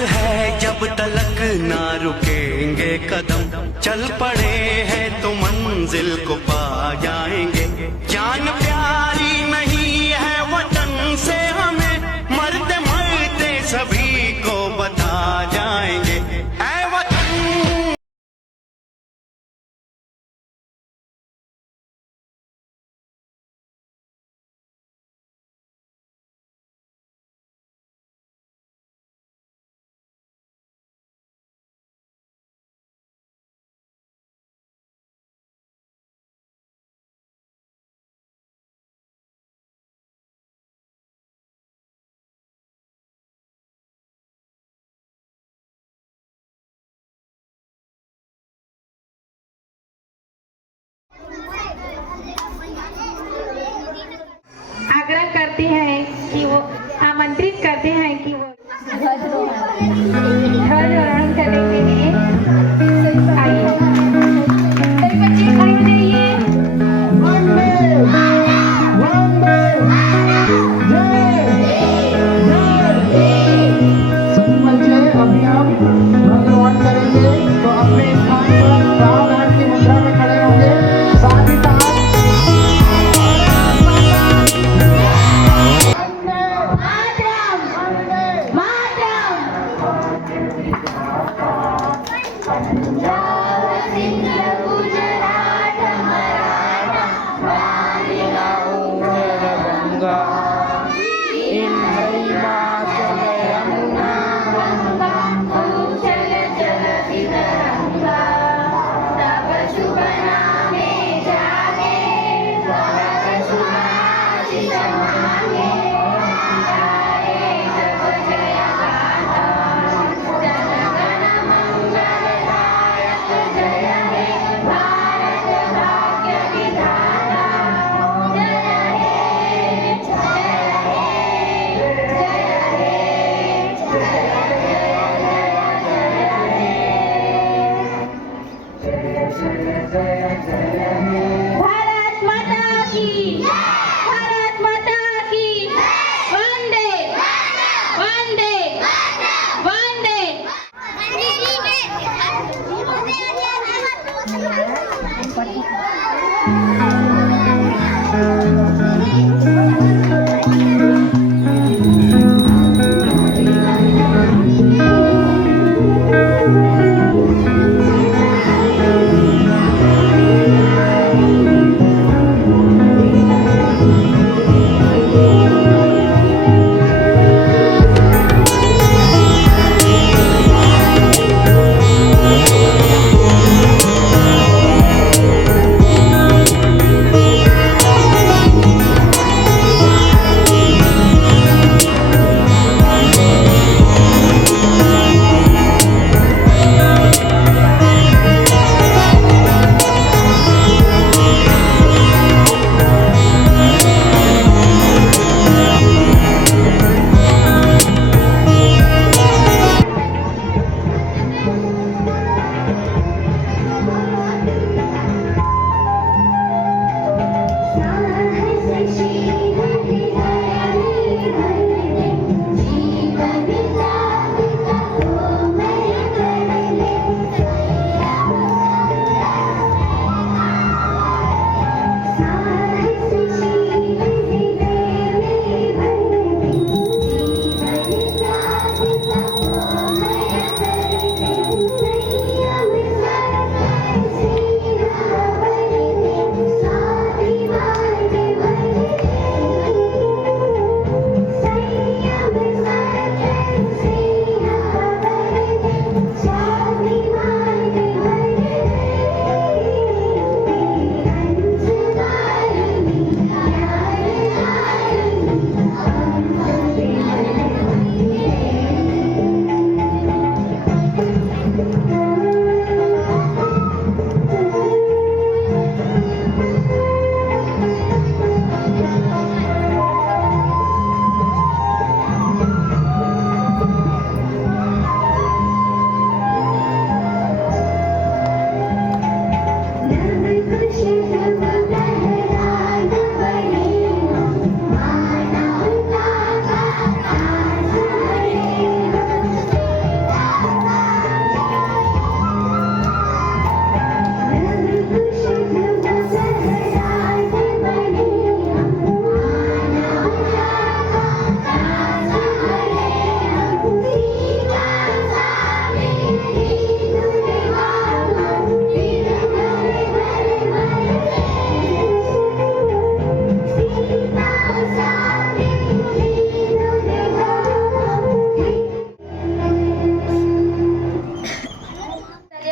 है जब तलक ना रुकेंगे कदम, चल पड़े हैं तो मंजिल को पा जाएंगे। जान प्यारी नहीं है वतन से हमें, मरते मरते सभी को बता जाएंगे।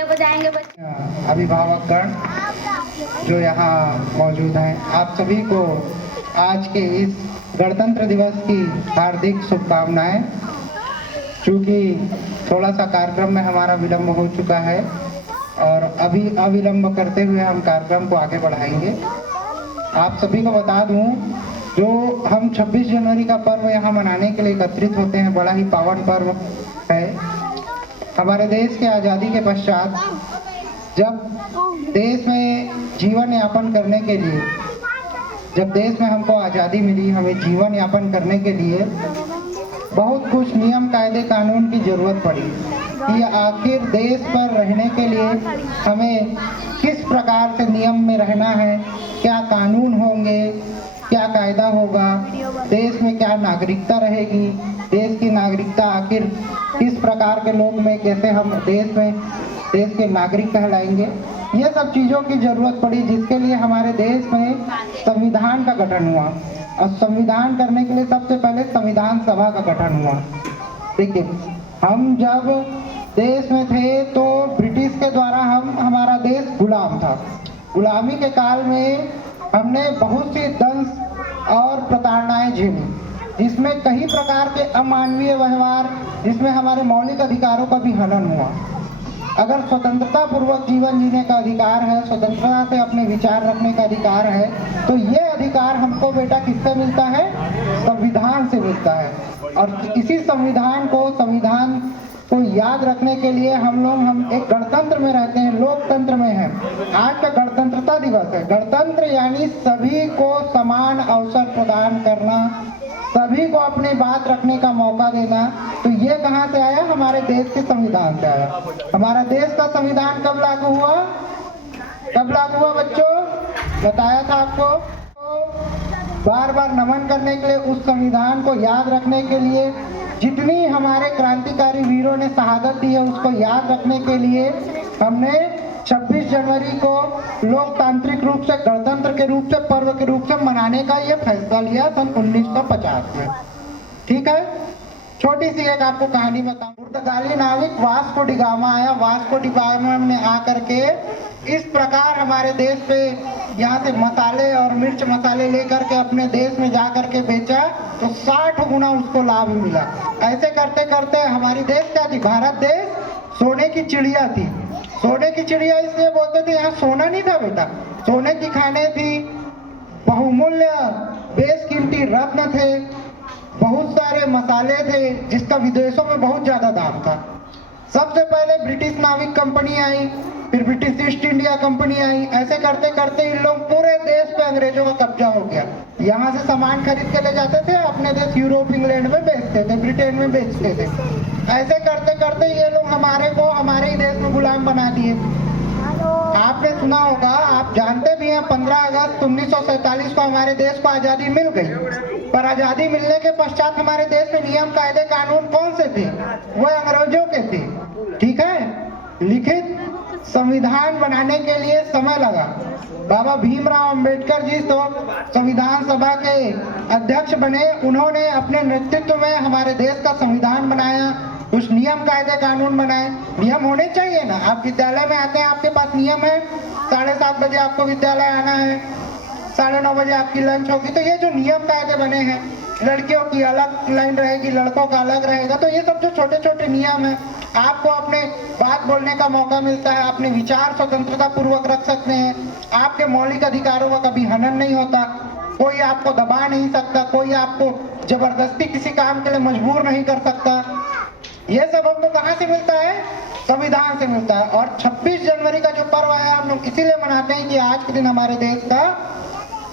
बजाएंगे बच्चे। अभिभावकगण जो यहाँ मौजूद हैं, आप सभी को आज के इस गणतंत्र दिवस की हार्दिक शुभकामनाएं। चूँकि थोड़ा सा कार्यक्रम में हमारा विलम्ब हो चुका है और अभी अविलंब करते हुए हम कार्यक्रम को आगे बढ़ाएंगे। आप सभी को बता दूं, जो हम 26 जनवरी का पर्व यहाँ मनाने के लिए एकत्रित होते हैं, बड़ा ही पावन पर्व है। हमारे देश के आज़ादी के पश्चात जब देश में जीवन यापन करने के लिए, जब देश में हमको आज़ादी मिली, हमें जीवन यापन करने के लिए बहुत कुछ नियम कायदे कानून की ज़रूरत पड़ी कि आखिर देश पर रहने के लिए हमें किस प्रकार से नियम में रहना है, क्या कानून होंगे, क्या कायदा होगा, देश में क्या नागरिकता रहेगी, देश की नागरिकता आखिर किस प्रकार के लोग में, कैसे हम देश के नागरिक कहलाएंगे। ये सब चीज़ों की ज़रूरत पड़ी, जिसके लिए हमारे देश में संविधान का गठन हुआ। और संविधान करने के लिए सबसे पहले संविधान सभा का गठन हुआ। देखिए, हम जब देश में थे तो ब्रिटिश के द्वारा हमारा देश गुलाम था। गुलामी के काल में हमने बहुत सी दंश और प्रताड़नाएं झेली, जिसमें कई प्रकार के अमानवीय व्यवहार, जिसमें हमारे मौलिक अधिकारों का भी हनन हुआ। अगर स्वतंत्रता पूर्वक जीवन जीने का अधिकार है, स्वतंत्रता से अपने विचार रखने का अधिकार है, तो ये अधिकार हमको बेटा किससे मिलता है? संविधान से मिलता है। और इसी संविधान को याद रखने के लिए हम एक गणतंत्र में रहते हैं, लोकतंत्र में हैं। आज का गणतंत्रता दिवस है। गणतंत्र यानी सभी को समान अवसर प्रदान करना, सभी को अपनी बात रखने का मौका देना। तो ये कहाँ से आया? हमारे देश के संविधान से आया। हमारा देश का संविधान कब लागू हुआ? कब लागू हुआ बच्चों? बताया था आपको। बार बार नमन करने के लिए, उस संविधान को याद रखने के लिए, जितनी हमारे क्रांतिकारी वीरों ने शहादत दी है उसको याद रखने के लिए हमने 26 जनवरी को लोकतांत्रिक रूप से, गणतंत्र के रूप से, पर्व के रूप से मनाने का ये फैसला लिया सन 1950 में। ठीक है, छोटी सी एक आपको कहानी बताऊं। पुर्तगाली नाविक वास्को डी गामा आया। वास्को डी गामा ने आकर के इस प्रकार हमारे देश पे यहाँ से मसाले और मिर्च मसाले लेकर के अपने देश में जा कर के बेचा, तो 60 गुना उसको लाभ मिला। ऐसे करते करते हमारी देश क्या थी? भारत देश सोने की चिड़िया थी। सोने की चिड़िया इसलिए बोलते थे, यहाँ सोना नहीं था बेटा, सोने की खाने थी, बहुमूल्य बेशकीमती रत्न थे, बहुत सारे मसाले थे, जिसका विदेशों में बहुत ज्यादा दाम था। सबसे पहले ब्रिटिश नाविक कंपनी आई, फिर ब्रिटिश ईस्ट इंडिया कंपनी आई। ऐसे करते करते इन लोग पूरे देश पे अंग्रेजों का कब्जा हो गया। यहाँ से सामान खरीद के ले जाते थे, अपने देश यूरोप इंग्लैंड में बेचते थे, ब्रिटेन में बेचते थे। ऐसे करते करते ये लोग हमारे ही देश में गुलाम बना दिए। आपने सुना होगा, आप जानते भी हैं, 15 अगस्त 1947 को हमारे देश को आज़ादी मिल गई। पर आज़ादी मिलने के पश्चात हमारे देश में नियम कायदे कानून कौन से थे? वो अंग्रेजों के थे। ठीक है, लिखित संविधान बनाने के लिए समय लगा। बाबा भीमराव अंबेडकर जी तो संविधान सभा के अध्यक्ष बने। उन्होंने अपने नेतृत्व में हमारे देश का संविधान बनाया, कुछ नियम कायदे कानून बनाए। नियम होने चाहिए ना। आप विद्यालय में आते हैं, आपके पास नियम है, 7:30 बजे आपको विद्यालय आना है, 9:30 बजे आपकी लंच होगी। तो ये जो नियम कायदे बने हैं, लड़कियों की अलग लाइन रहेगी, लड़कों का अलग रहेगा, तो ये सब जो छोटे छोटे नियम है, आपको अपने बात बोलने का मौका मिलता है, अपने विचार स्वतंत्रता पूर्वक रख सकते हैं, आपके मौलिक अधिकारों का कभी हनन नहीं होता, कोई आपको दबा नहीं सकता, कोई आपको जबरदस्ती किसी काम के लिए मजबूर नहीं कर सकता। ये सब हमको कहाँ से मिलता है? संविधान से मिलता है। और 26 जनवरी का जो पर्व है, हम लोग इसीलिए मनाते हैं कि आज के दिन हमारे देश का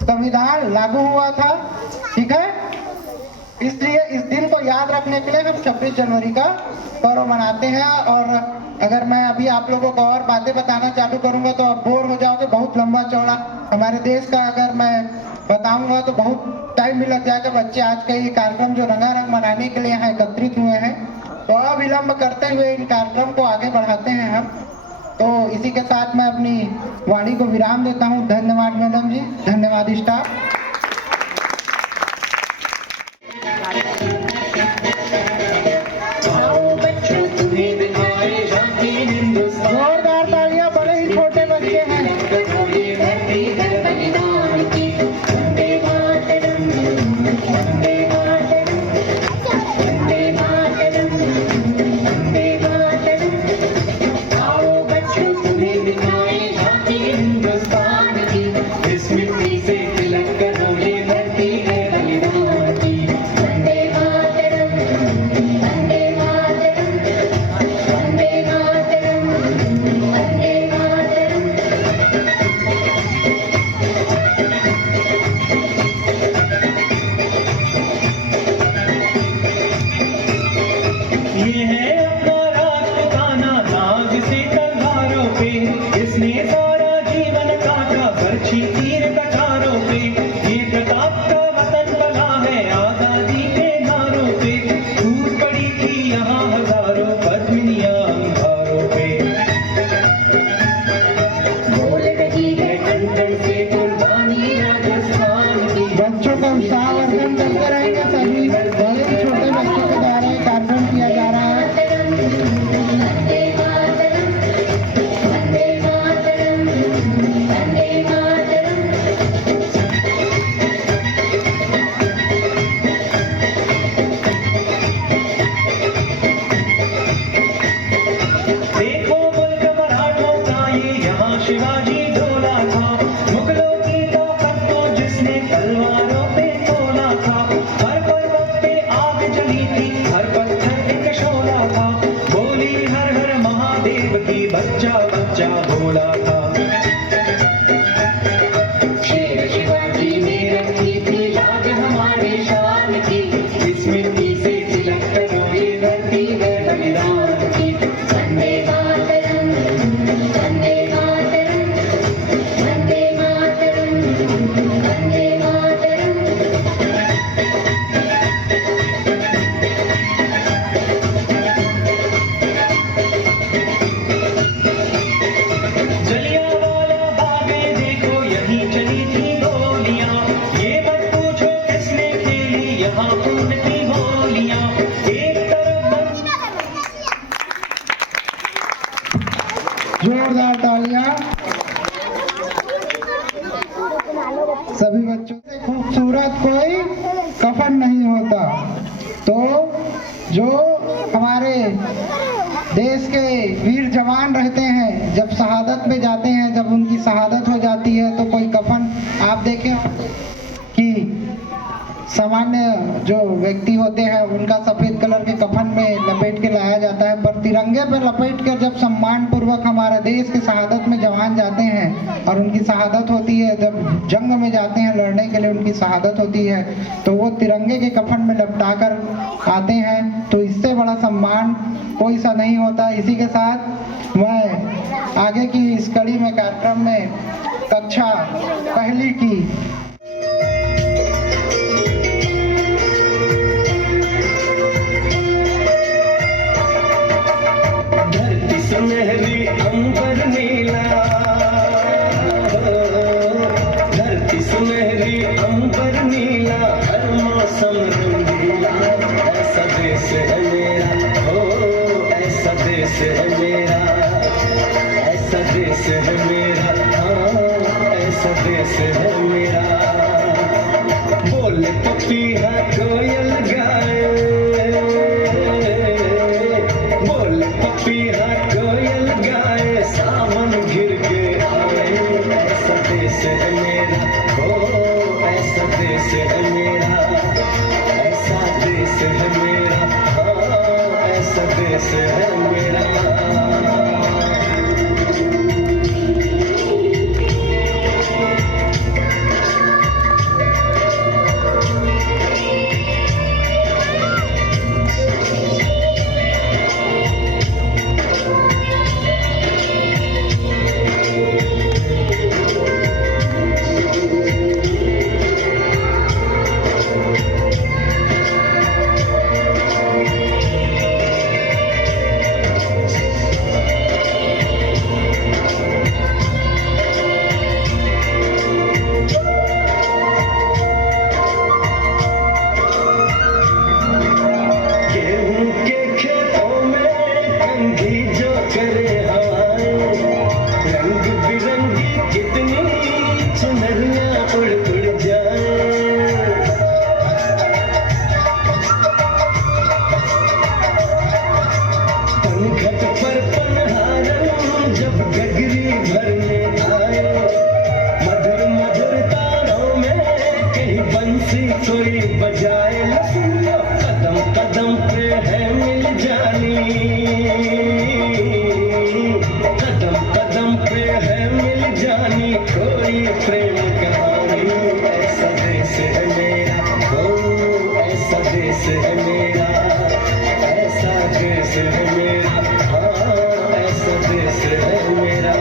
संविधान लागू हुआ था। ठीक है, इसलिए इस दिन को याद रखने के लिए हम 26 जनवरी का पर्व मनाते हैं। और अगर मैं अभी आप लोगों को और बातें बताना चालू करूंगा तो आप बोर हो जाओगे, बहुत लंबा चौड़ा। हमारे देश का अगर मैं बताऊंगा तो बहुत टाइम भी लग जाएगा। बच्चे आज का ये कार्यक्रम जो रंगारंग मनाने के लिए यहाँ एकत्रित हुए हैं, तो अविलंब करते हुए इन कार्यक्रम को आगे बढ़ाते हैं हम। तो इसी के साथ मैं अपनी वाणी को विराम देता हूँ। धन्यवाद मैडम जी, धन्यवाद स्टाफ। तो जो हमारे देश के वीर जवान रहते हैं, जब शहादत में जाते हैं, जब उनकी शहादत हो जाती है तो कोई कफन, आप देखें कि सामान्य जो व्यक्ति होते हैं उनका सफेद कलर के कफन में लपेट के लाया जाता है, पर तिरंगे पर लपेट कर जब सम्मान पूर्वक हमारे देश के शहादत में जवान जाते हैं और उनकी शहादत होती है, जब जंग में जाते हैं लड़ने के लिए उनकी शहादत होती है, तो वो तिरंगे के कफन में लपटा कर आते हैं, तो इससे बड़ा सम्मान कोई सा नहीं होता। इसी के साथ मैं आगे की इस कड़ी में कार्यक्रम में कक्षा पहली की सुनहरी अंबर नीला, धरती सुनहरी अंबर नीला, हर मौसम रंगीला, ऐसा देश है मेरा, हो ऐसा देश है मेरा, ऐसा देश है मेरा, हाँ ऐसा देश है मेरा। बोले पपीहा कोयल गाए, बोले पपीहा कोयल गाए, सावन घिर के आए, ऐसा देश है मेरा, हो ऐसा देश है मेरा, ऐसा देश है मेरा, हाँ ऐसा देश है मेरा। कोई बजाए लफिया, कदम कदम पे है मिल जानी, कदम कदम पे है मिल जानी, कोई प्रेम कहानी, ऐसा देश है मेरा, हो ऐसा देश है मेरा, ऐसा देश है मेरा, हाँ ऐसा देश है मेरा।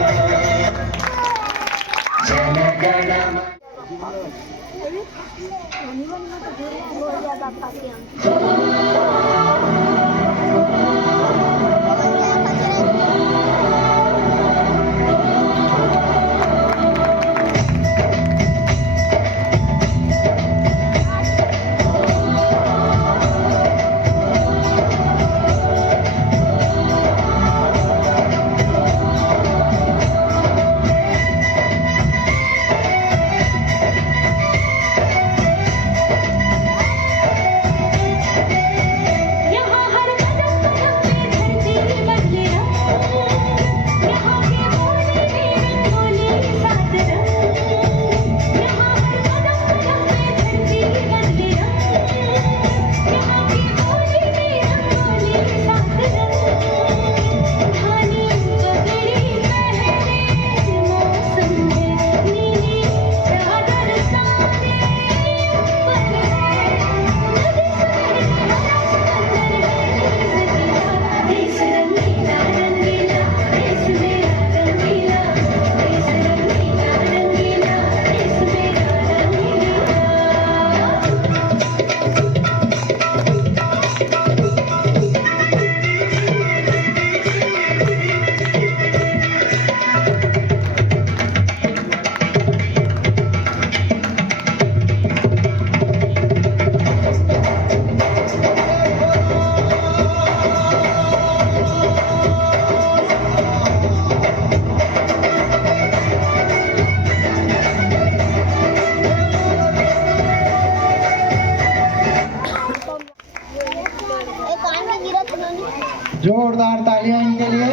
जोरदार तालियां इनके लिए।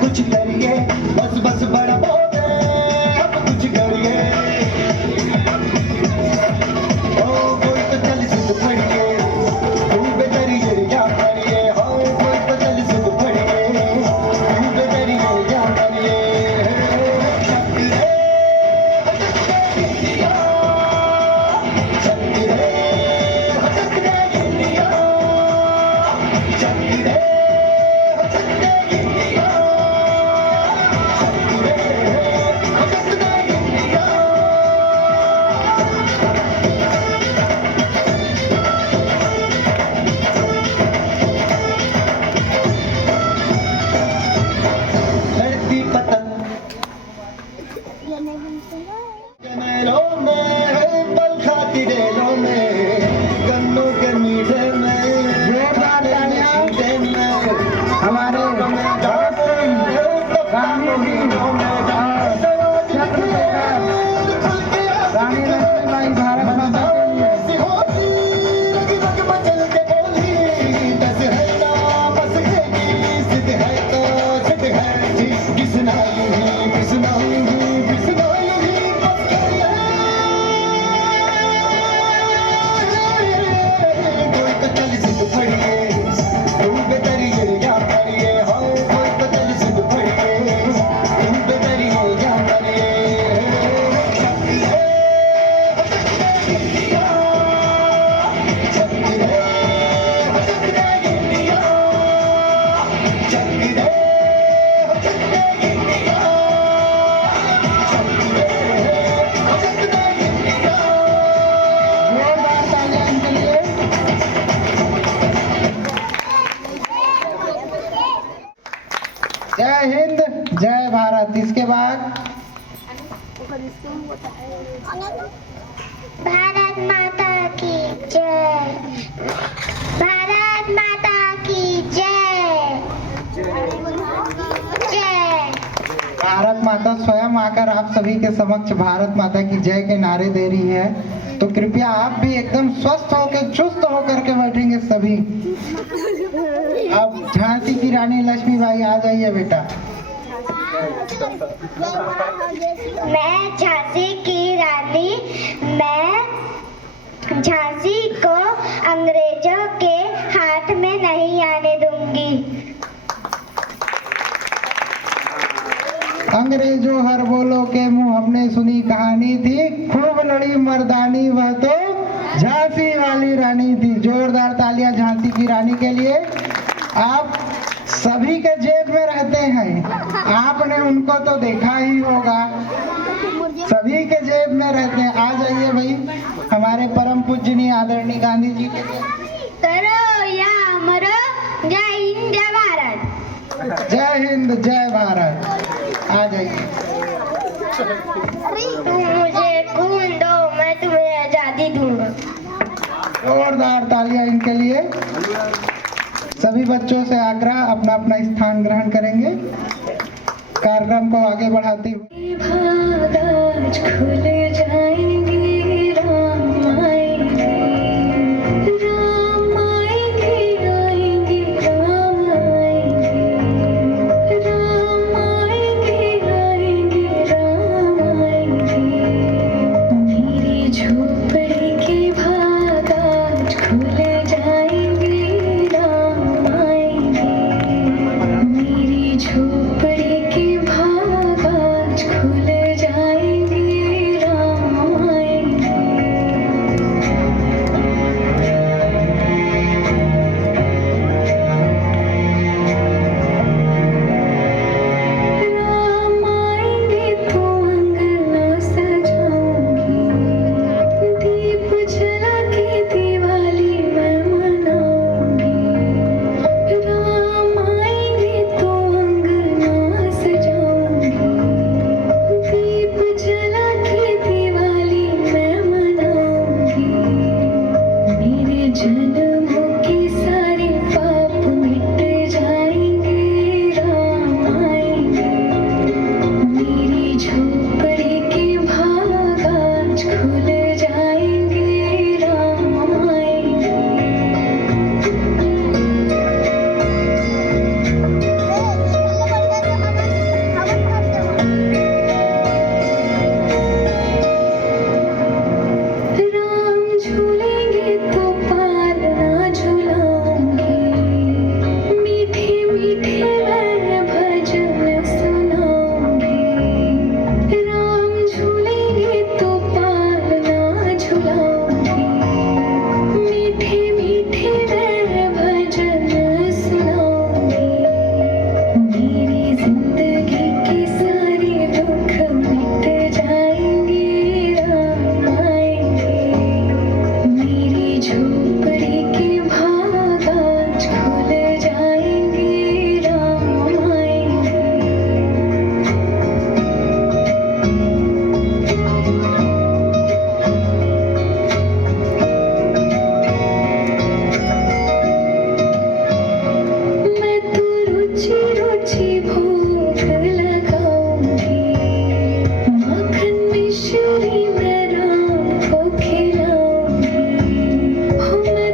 कुछ करिए बस बस बड़ा बहुत है, अब कुछ करिए। ओ कोई तो चल सिद्ध पड़िए, तुम बेतरिए या करिए। ओ कोई तो चल सिद्ध पड़िए, तुम बेतरिए या करिए। लड़ती पतंग मेलों में, पल खाती रेलों में, गन्नों के मीठे में, जोरदार तालियां में हमारे भगत सिंह गांधी जी और चंद्रशेखर रानी लक्ष्मीबाई भारत माता के लिए। जोरदार तालियां इनके लिए। जय हिंद जय भारत। इसके बाद भारत माता की जय, भारत माता की जय, जय। भारत माता स्वयं आकर आप सभी के समक्ष भारत माता की जय के नारे दे रही है, तो कृपया आप भी एकदम स्वस्थ होकर चुस्त होकर के बैठेंगे सभी। अब झांसी की रानी लक्ष्मीबाई आ जाइए बेटा। मैं झांसी की रानी, मैं झांसी को अंग्रेजों के हाथ में नहीं आने दूंगी। अंग्रेजों हर बोलो के मुंह हमने सुनी कहानी थी, खूब लड़ी मर्दानी वह तो झांसी वाली रानी थी। जोरदार तालियां झांसी की रानी के लिए। आप सभी के जेब में रहते हैं, आपने उनको तो देखा ही होगा, सभी के जेब में रहते हैं। आ जाइए भाई हमारे परम पूजनीय आदरणीय गांधी जी के लिए। करो या मरो, जय हिंद जय भारत। जय हिंद जय भारत। आ जाइए। तुम मुझे खून दो, मैं तुम्हें आजादी दूंगा। जोरदार तालियां इनके लिए। सभी बच्चों से आग्रह अपना अपना स्थान ग्रहण करेंगे। कार्यक्रम को आगे बढ़ाते हुए आज खुल जाएंगे, राम आएंगे, राम आएंगे, आएंगे, राम आएंगे, राम आएंगे, आएंगे, राम आएंगे। मेरी झोपड़ी के भाग आज खुल जाएंगे, राम आएंगे। मेरी झोपड़ी के भाग आज खुल जाएंगे, राम जन्मों के सारे पाप मिट जाएंगे, राम आएंगे। मेरी झोपड़ी के भाग आज खुल जाएंगे, राम आएंगे। राम झूलेंगे तो पालना झूलाऊंगी, मीठे मीठे मैं भजन सुनाऊंगी। राम झूलेंगे तो पालना झूलाऊंगी, मीठे मीठे मैं भजन सुनाऊंगी। मेरी जिंदगी के सारे दुख मिट जाएंगे, राम आएंगे। मेरी झोपड़ी के भाग आज खुल जाएंगे, राम आएंगे। मैं तो रुचि रुचि भोग लगाऊंगी, माखन मिश्री मैं राम को खिलाऊंगी। हो मैं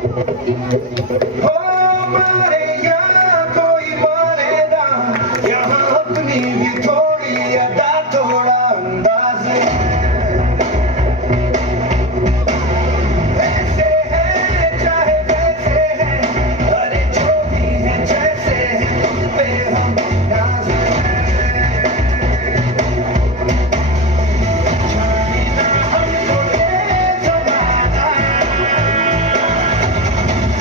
ओ मारे यहाँ कोई मारे ना, यहाँ अपनी भी थोड़ी अदा थोड़ा अंदाज है। वैसे है चाहे वैसे है, अरे जो भी है जैसे है उन पे हम नाज है। जाने ना हमको ये जमाना,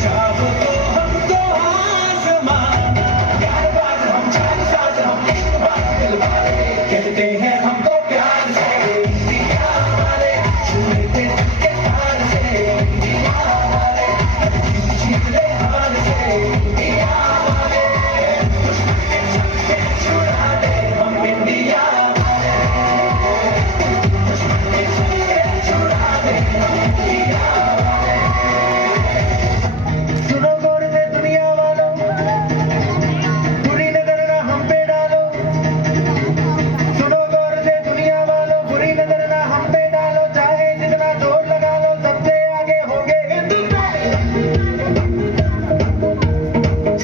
चाहो तो हमको आज़माना। प्यार बाज हम चाल साज हम इश्क बाज दिल वाले, कहते हैं हमको प्यार से इंडिया वाले, छूते के हाल से इंडिया वाले, जीतने हाल से इंडिया वाले, दुश्मन के छक्के छुड़ा दे हम इंडिया वाले, दुश्मन के छक्के छुड़ा दे हम इंडिया वाले। सुनो गौर से दुनिया वालों, बुरी नजर ना हम पे डालो। सुनो गौर से दुनिया वालों, बुरी नजर ना हम पे डालो, चाहे जितना जोर लगा लो सबसे आगे होंगे हिंदुस्तानी।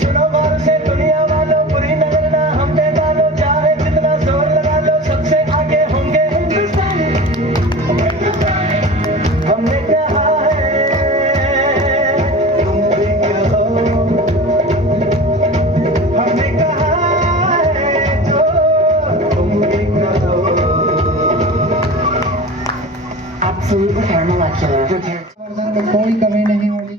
सुनो गौर से दुनिया वालों, बुरी नजर ना हम पे डालो, चाहे जितना जोर लगा लो सबसे आगे होंगे हिंदुस्तानी। हमने कहा है तुम भी कहो, हमने कहा है जो तुम भी कहो। Absolute Repair Molecular Repair. Vardhan में कोई कमी नहीं होगी।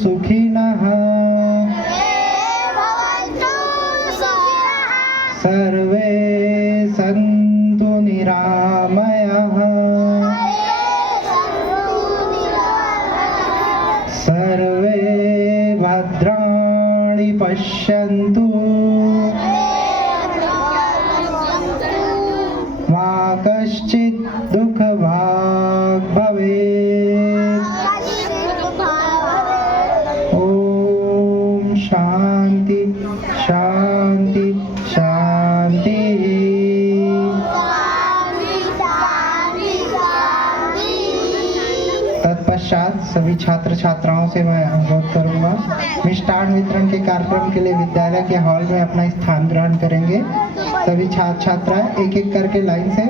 सुखिनः सर्वे सन्तु निरामयाः सर्वे भद्राणि पश्यन्तु मा कश्चित् दुःखभाग् भवेत्। ओम शांति शांति शांति। तत्पश्चात तत्पश्चात सभी छात्र छात्राओं से मैं अनुरोध करूंगा मिष्टान वितरण के कार्यक्रम के लिए विद्यालय के हॉल में अपना स्थान ग्रहण करेंगे। सभी छात्र छात्राएं एक एक करके लाइन से